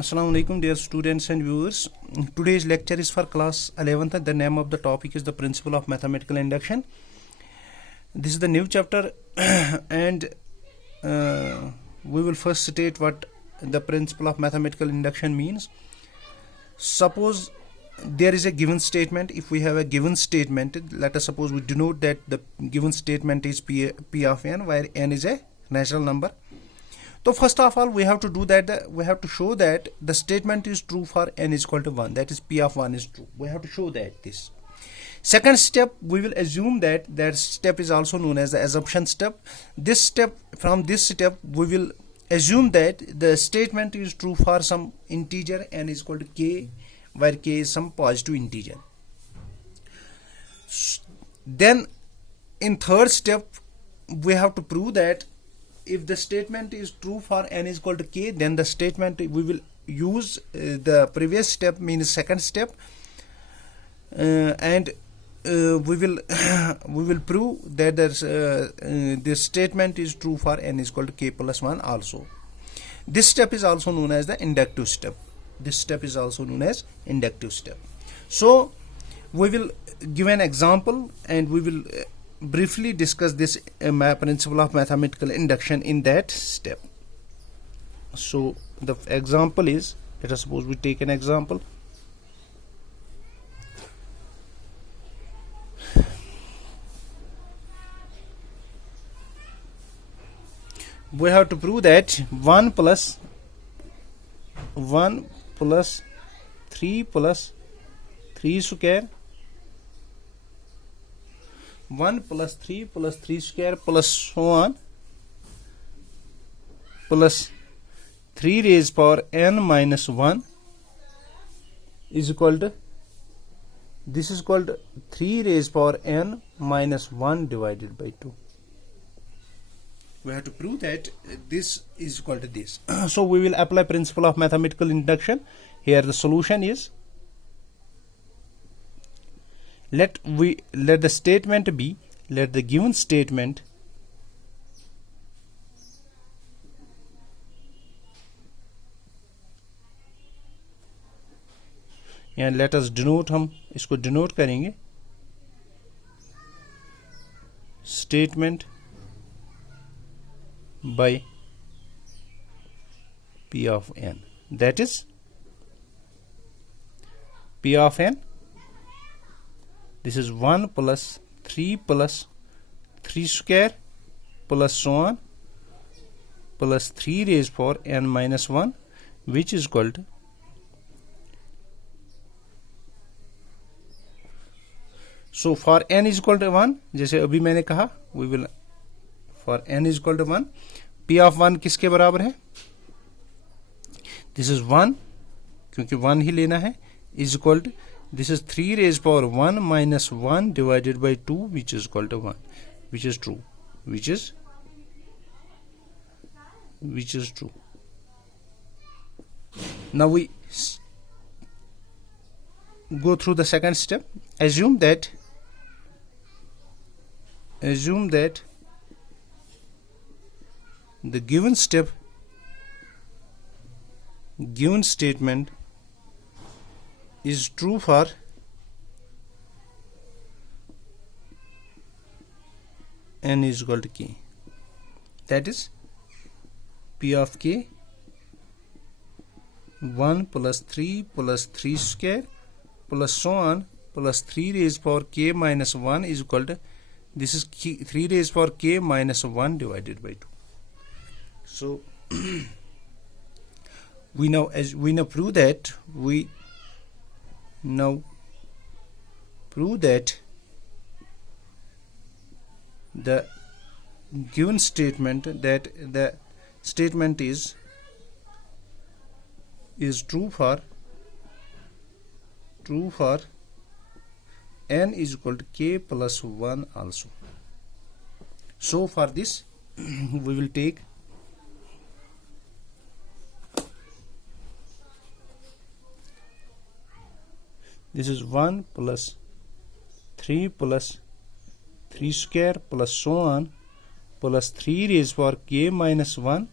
Assalamu alaikum, dear students and viewers. Today's lecture is for class 11th. The name of the topic is the principle of mathematical induction. This is the new chapter and we will first state what the principle of mathematical induction means. Suppose there is a given statement. If we have a given statement, let us suppose we denote that the given statement is P of n, where n is a natural number. So first of all, we have to do that. We have to show that the statement is true for n is equal to 1. That is P of 1 is true. We have to show that this. Second step, we will assume that step is also known as the assumption step. From this step, we will assume that the statement is true for some integer n is equal to k, where k is some positive integer. Then in third step, we have to prove that if the statement is true for n is equal to k, then the statement we will use the previous step, means second step, and we will prove that this statement is true for n is equal to k plus 1 also. This step is also known as the inductive step. So we will give an example and we will briefly discuss this principle of mathematical induction in that step. So the example is, let us suppose we take an example. We have to prove that 1 plus 3 plus 3 square 1 plus 3 plus 3 square plus so on plus 3 raised power n minus 1 is equal to, this is called 3 raised power n minus 1 divided by 2. We have to prove that this is equal to this. So we will apply principle of mathematical induction. Here the solution is, let the statement be, let the given statement and let us denote, हम इसको denote करेंगे statement by P of n, that is P of n, this is 1 plus 3 plus 3 square plus so on plus 3 raised power n minus 1, which is equal to, so for n is equal to 1, जैसे अभी मैंने कहा, we will for n is equal to 1, P of 1 किसके बराबर है, this is 1 क्योंकि 1 ही लेना है, is equal to, this is 3 raised power 1 minus 1 divided by 2, which is equal to 1, which is true, which is true. Now we go through the second step. Assume that the given statement is true for n is equal to k, that is P of k 1 plus 3 plus 3 square plus so on plus 3 raised power k minus 1 is equal to, this is 3 raised power k minus 1 divided by 2. So we now prove that the given statement, that the statement is true for n is equal to k plus 1 also. So for this we will take this is 1 plus 3 plus 3 square plus so on plus 3 raised power k minus 1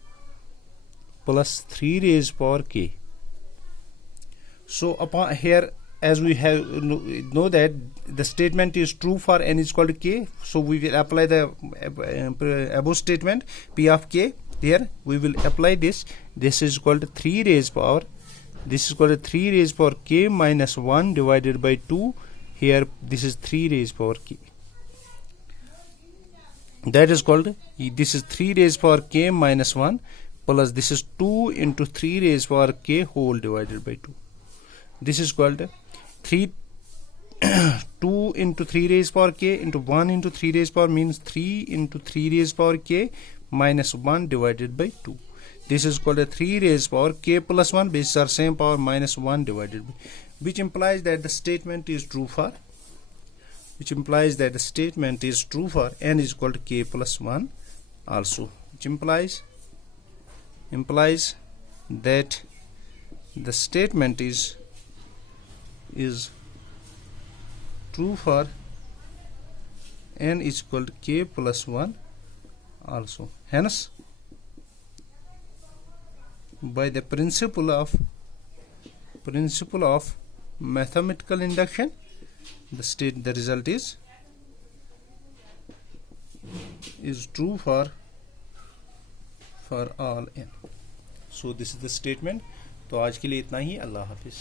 plus 3 raised power k So upon here, as we have know that the statement is true for n is equal to k, so we will apply the above statement p of k. There we will apply this. This is equal to 3 raised power. This is equal to 3 raised power k minus 1 divided by 2. Here this is 3 raised power k. That is called, this is 3 raised power k minus 1 plus this is 2 into 3 raised power k whole divided by 2. This is called 2 into 3 raised power k into 1 into 3 raised power means 3 into 3 raised power k minus 1 divided by 2. This is called a 3 raised power k plus 1, bases are same power, minus 1 divided by, which implies that the statement is true for n is equal to k plus 1 also, which implies that the statement is true for n is equal to k plus 1 also. Hence, by the principle of mathematical induction, the result is true for all n. So this is the statement. तो आज के लिए इतना ही. अल्लाह हाफिज.